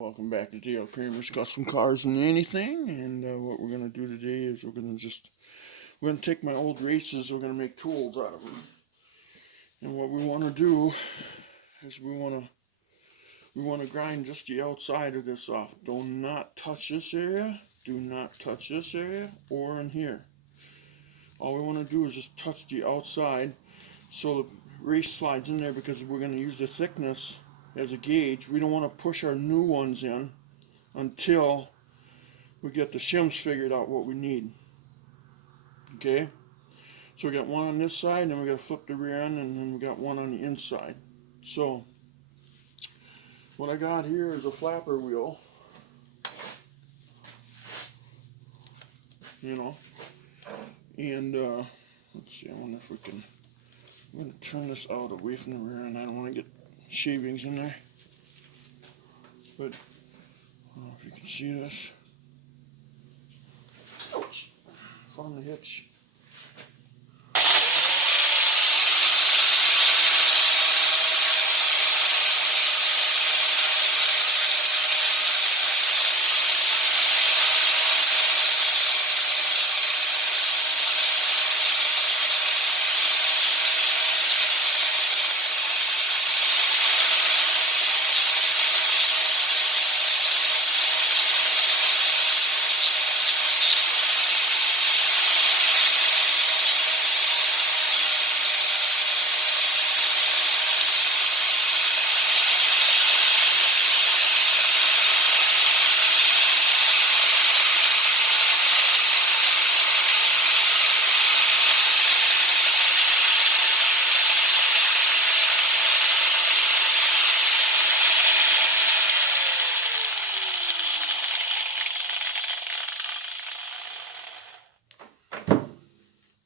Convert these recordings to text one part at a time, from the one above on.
Welcome back to Dale Kramer's Custom Cars and Anything. And what we're going to do today is we're going to take my old races. We're going to make tools out of them. And what we want to do is we want to grind just the outside of this off. Do not touch this area. Do not touch this area or in here. All we want to do is just touch the outside so the race slides in there, because we're going to use the thickness as a gauge. We don't want to push our new ones in until we get the shims figured out what we need. Okay, so we got one on this side, and then we got to flip the rear end, and then we got one on the inside. So what I got here is a flapper wheel, and let's see, I wonder if we can. I'm going to turn this out away from the rear end. I don't want to get shavings in there, but I don't know if you can see this. Ouch! Found the hitch.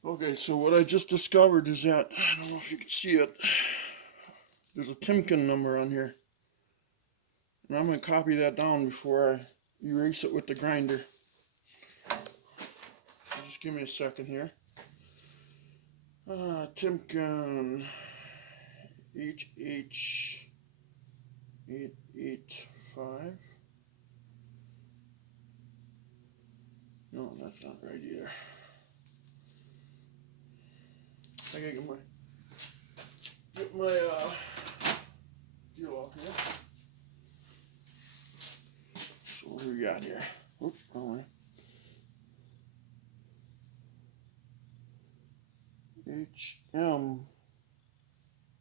Okay, so what I just discovered is that, I don't know if you can see it, there's a Timken number on here. And I'm going to copy that down before I erase it with the grinder. Just give me a second here. Timken HH885. No, that's not right either. I gotta get my deal off here. So what do we got here? Whoop, wrong way.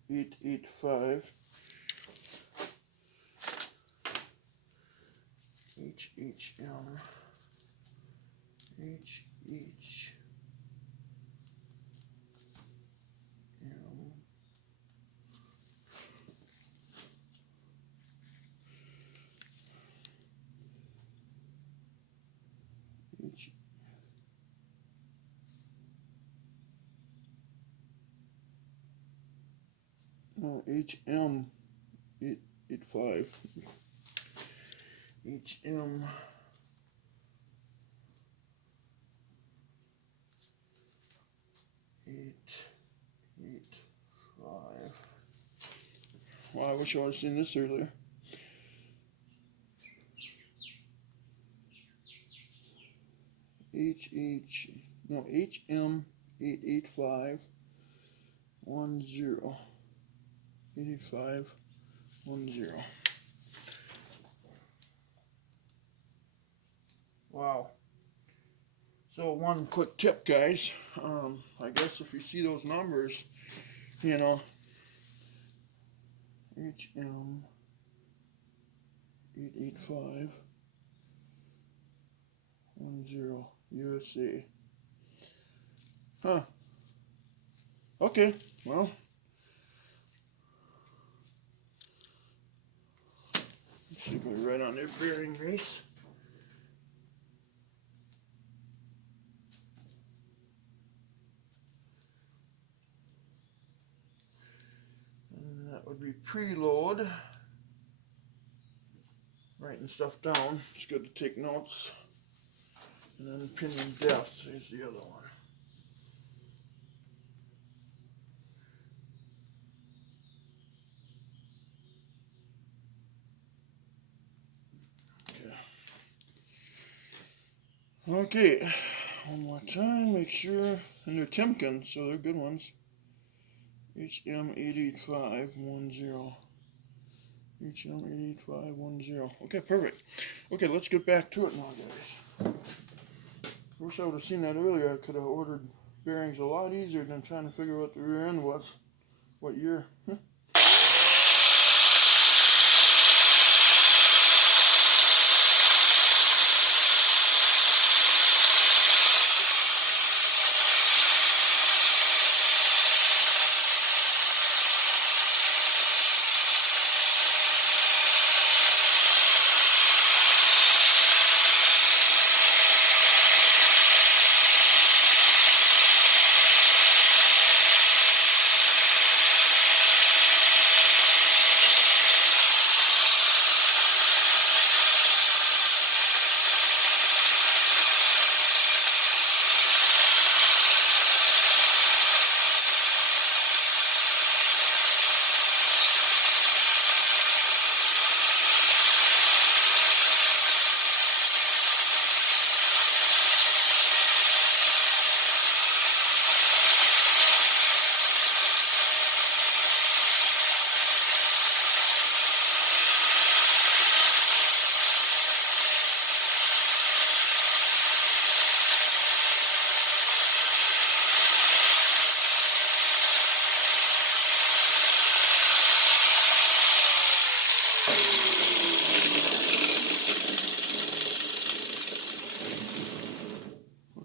HM885. HHM. HM885. HM. Wow, I wish I would have seen this earlier. HM885 10 8510. Wow. So one quick tip, guys. I guess if you see those numbers, HM885 10 USA. Huh. Okay. Well. Let's see if I write on their bearing race. And that would be preload. Writing stuff down. It's good to take notes. And then pinion depth is the other one. Okay, one more time, make sure, and they're Timken, so they're good ones. HM88510. HM88510. Okay, perfect. Okay, let's get back to it now, guys. Wish I would have seen that earlier. I could have ordered bearings a lot easier than trying to figure out what the rear end was. What year?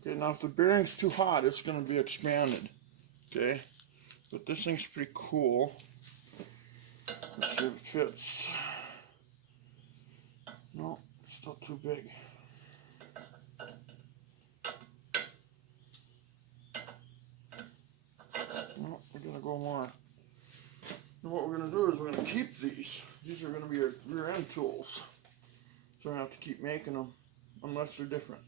Okay, now if the bearing's too hot, it's going to be expanded. Okay, but this thing's pretty cool. Let's see if it fits. No, it's still too big. No, we gotta go more. And what we're gonna do is we're gonna keep these. These are gonna be our rear end tools. So we're gonna have to keep making them unless they're different.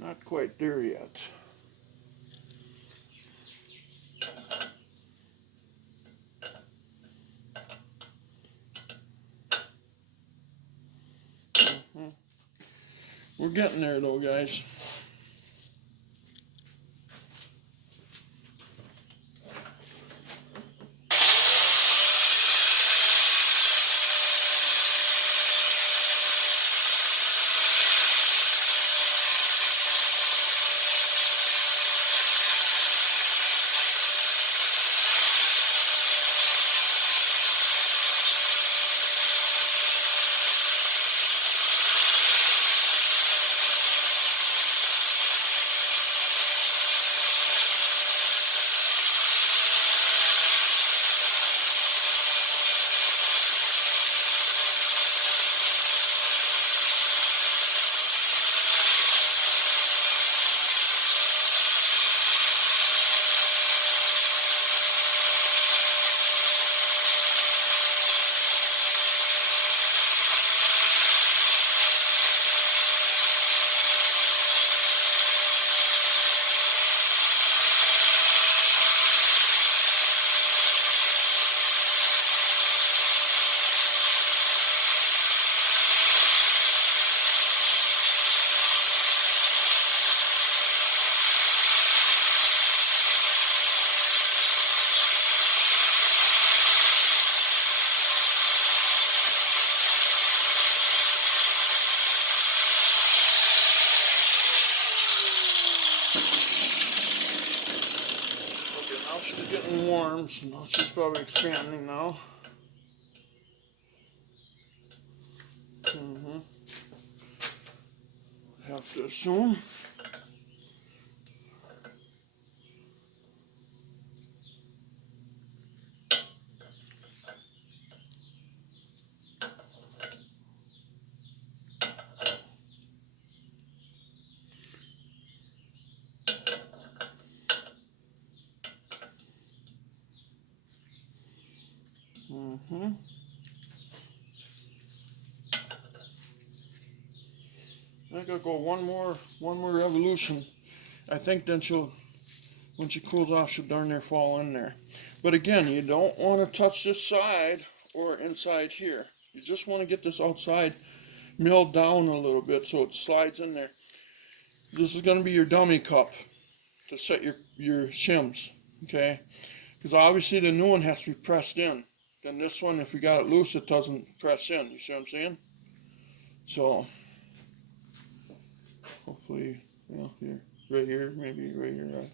Not quite there yet. We're getting there though, guys. Now she's getting warm, so now she's probably expanding now. Have to assume. I gotta go one more revolution. I think then when she cools off, she'll darn near fall in there. But again, you don't want to touch this side or inside here. You just want to get this outside milled down a little bit so it slides in there. This is going to be your dummy cup to set your shims, okay? Because obviously the new one has to be pressed in. Then this one, if we got it loose, it doesn't press in. You see what I'm saying? So hopefully, here, right here, maybe right here.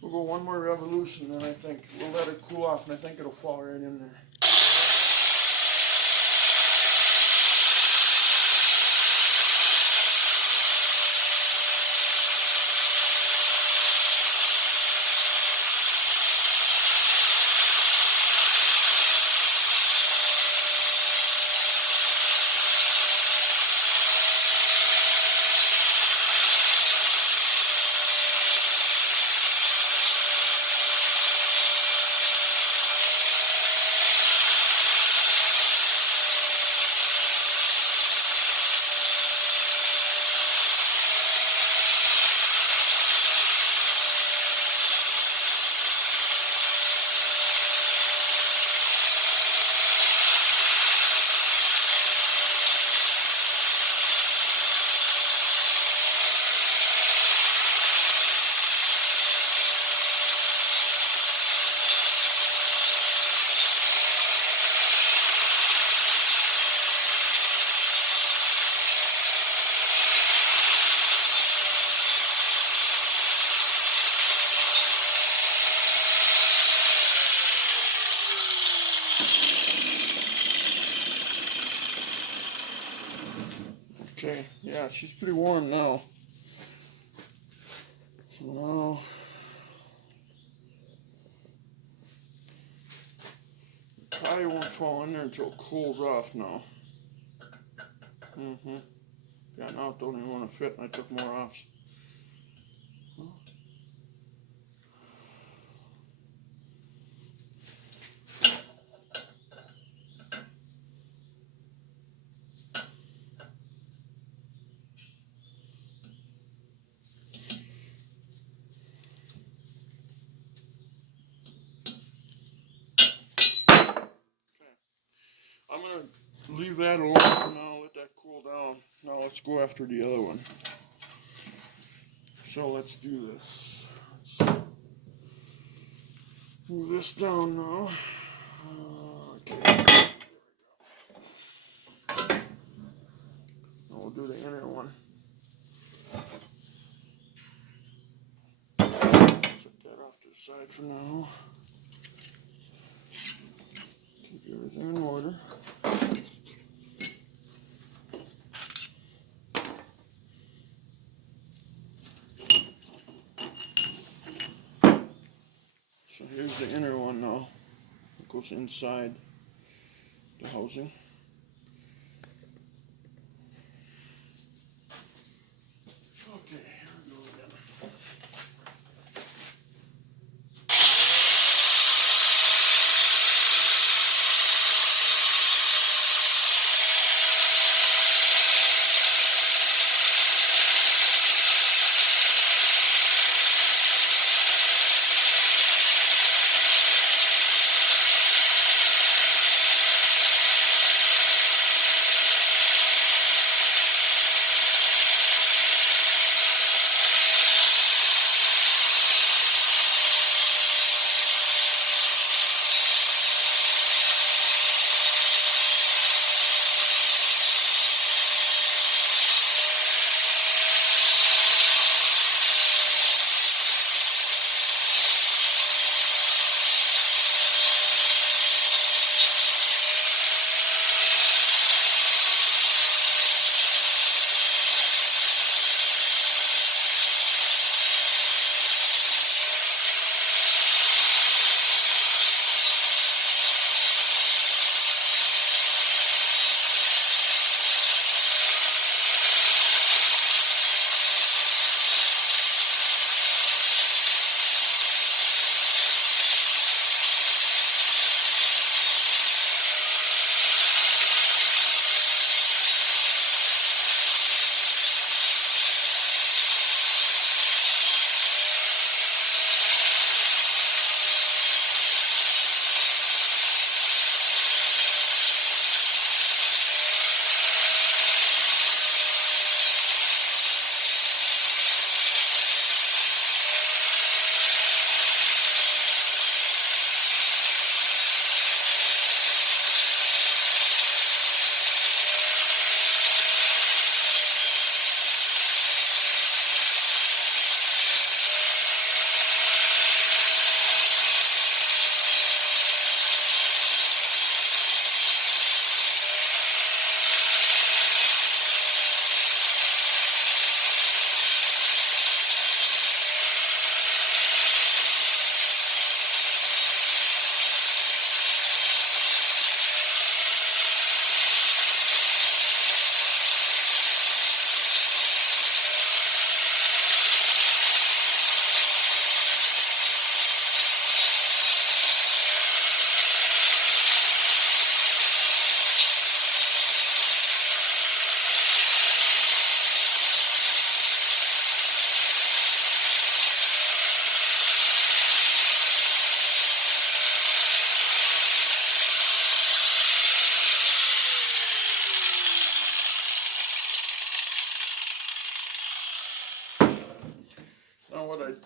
We'll go one more revolution, and I think we'll let it cool off, and I think it'll fall right in there. Okay, yeah, she's pretty warm now. So now, probably won't fall in there until it cools off now. Yeah, now it don't even want to fit, and I took more off. I'm going to leave that alone for now, let that cool down. Now let's go after the other one. So let's do this. Let's move this down now. Okay. Now we'll do the inner one. Set that off to the side for now. Keep everything in order. So here's the inner one now. It goes inside the housing. Okay, here we go again.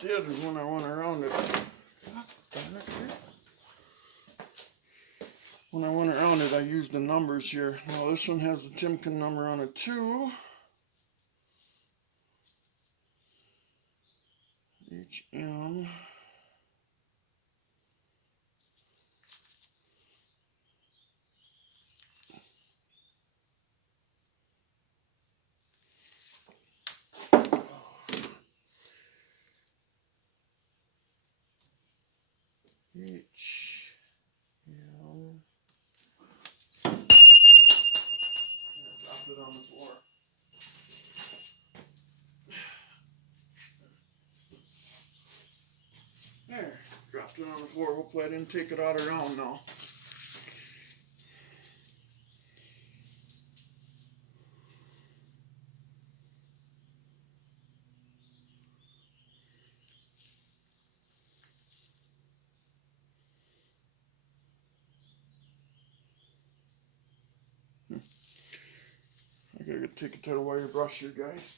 did is when I went around it, when I went around it, I used the numbers here. Now this one has the Timken number on it too. HM. HM. Dropped it on the floor. There, dropped it on the floor. Hopefully I didn't take it out around now. I gotta take it to the wire brush here, guys.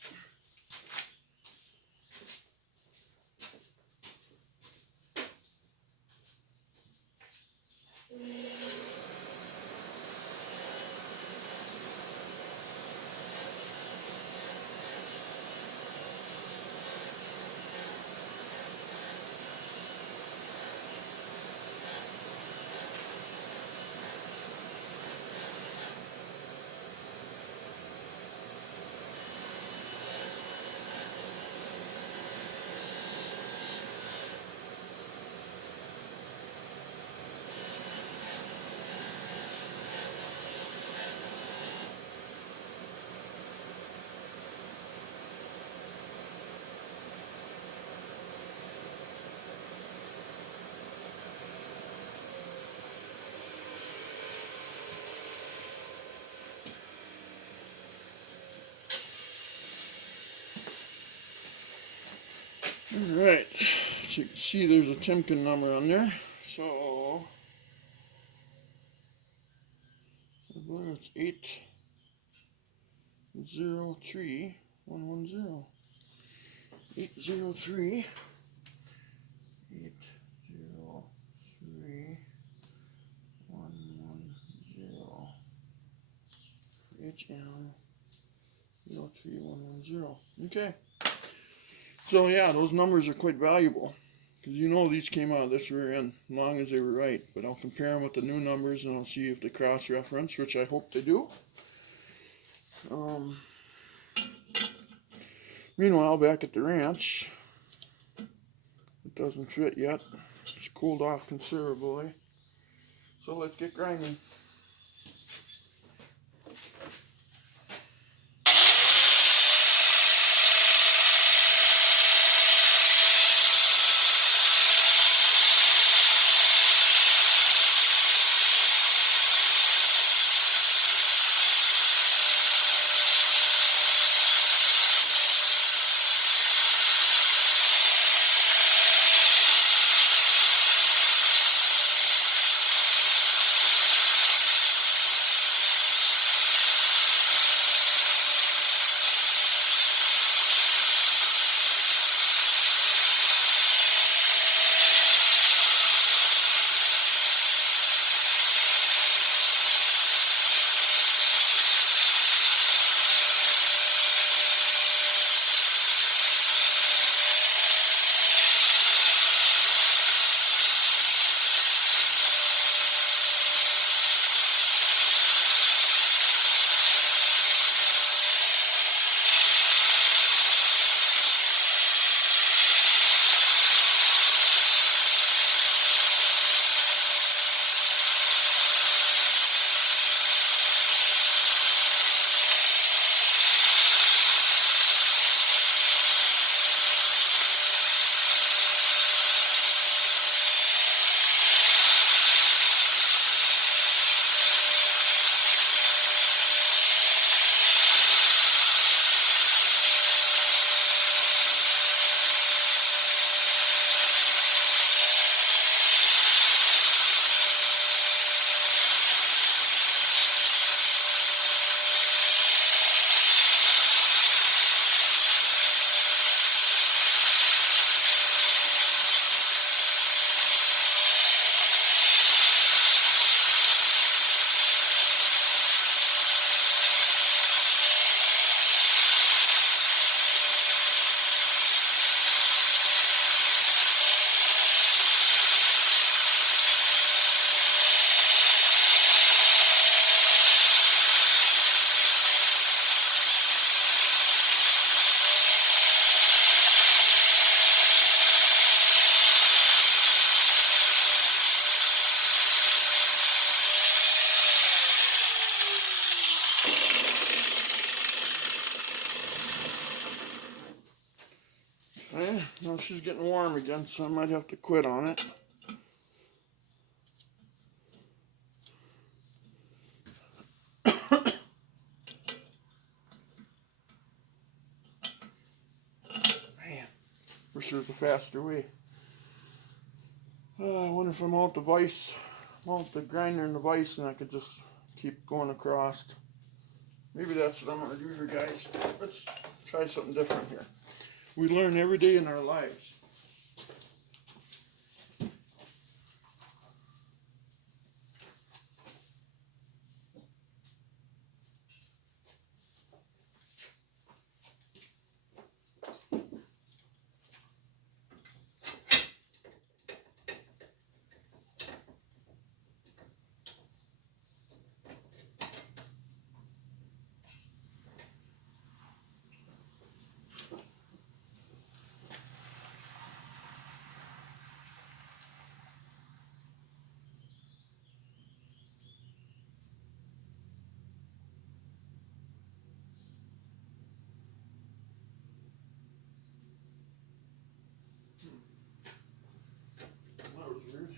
Alright, so you can see there's a Timken number on there. So, I believe it's 803110. 803 HM 03110. Okay. So yeah, those numbers are quite valuable, because you know these came out of this rear end, as long as they were right. But I'll compare them with the new numbers and I'll see if they cross-reference, which I hope they do. Meanwhile, back at the ranch, it doesn't fit yet. It's cooled off considerably. So let's get grinding. Well, she's getting warm again, so I might have to quit on it. Man, for sure the faster way. I wonder if I'm out the vise, mount the grinder in the vise, and I could just keep going across. Maybe that's what I'm going to do here, guys. Let's try something different here. We learn every day in our lives. That was weird.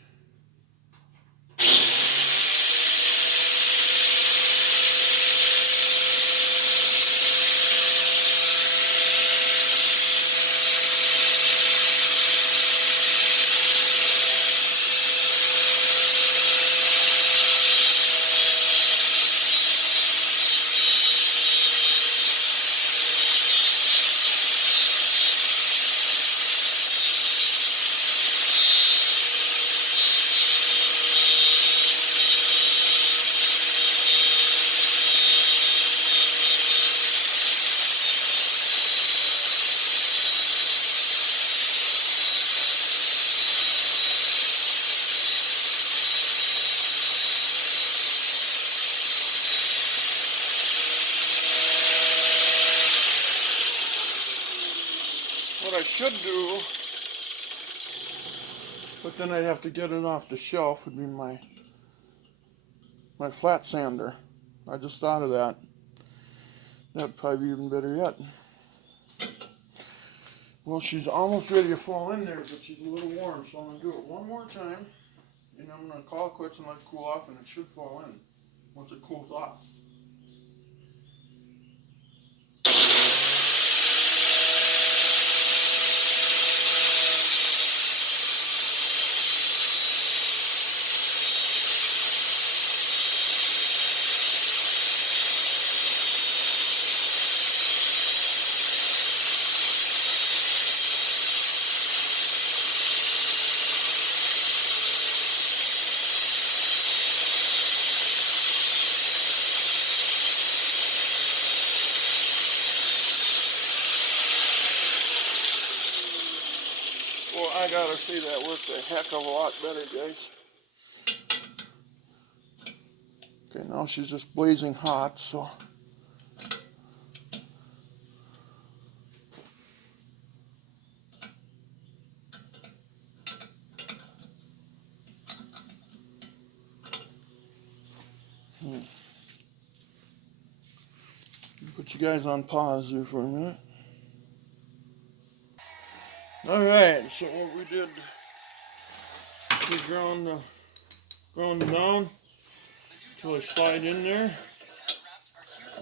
What I should do, but then I'd have to get it off the shelf, would be my flat sander. I just thought of that. That'd probably be even better yet. Well, she's almost ready to fall in there, but she's a little warm, so I'm going to do it one more time. And I'm going to call it quits and let it cool off, and it should fall in once it cools off. Well, I gotta say that worked a heck of a lot better, guys. Okay, now she's just blazing hot, so. Put you guys on pause here for a minute. Alright, so what we did, we ground it down until I slide in there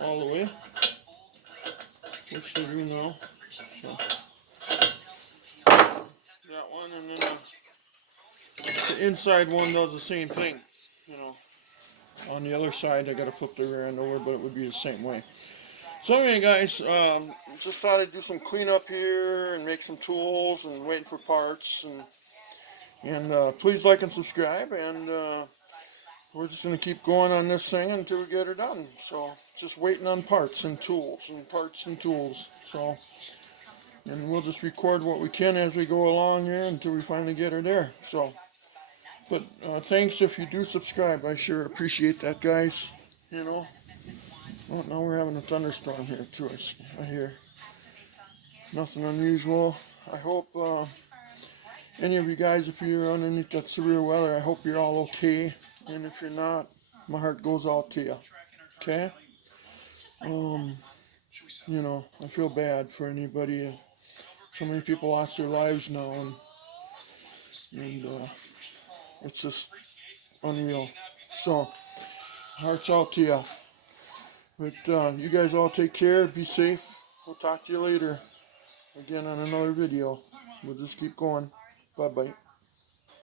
all the way, which they do now. So, that one, and then the inside one does the same thing, you know. On the other side, I gotta flip the rear end over, but it would be the same way. So anyway, guys, just thought I'd do some cleanup here and make some tools and waiting for parts, and please like and subscribe, and we're just going to keep going on this thing until we get her done. So just waiting on parts and tools and parts and tools. So, and we'll just record what we can as we go along here until we finally get her there. So, but thanks if you do subscribe. I sure appreciate that, guys. You know. Well, now we're having a thunderstorm here too. I hear nothing unusual. I hope any of you guys, if you're underneath that severe weather, I hope you're all okay. And if you're not, my heart goes out to you. Okay? You know, I feel bad for anybody So many people lost their lives now, and it's just unreal. So, hearts out to you. But you guys all take care, be safe. We'll talk to you later again on another video. We'll just keep going. Bye bye.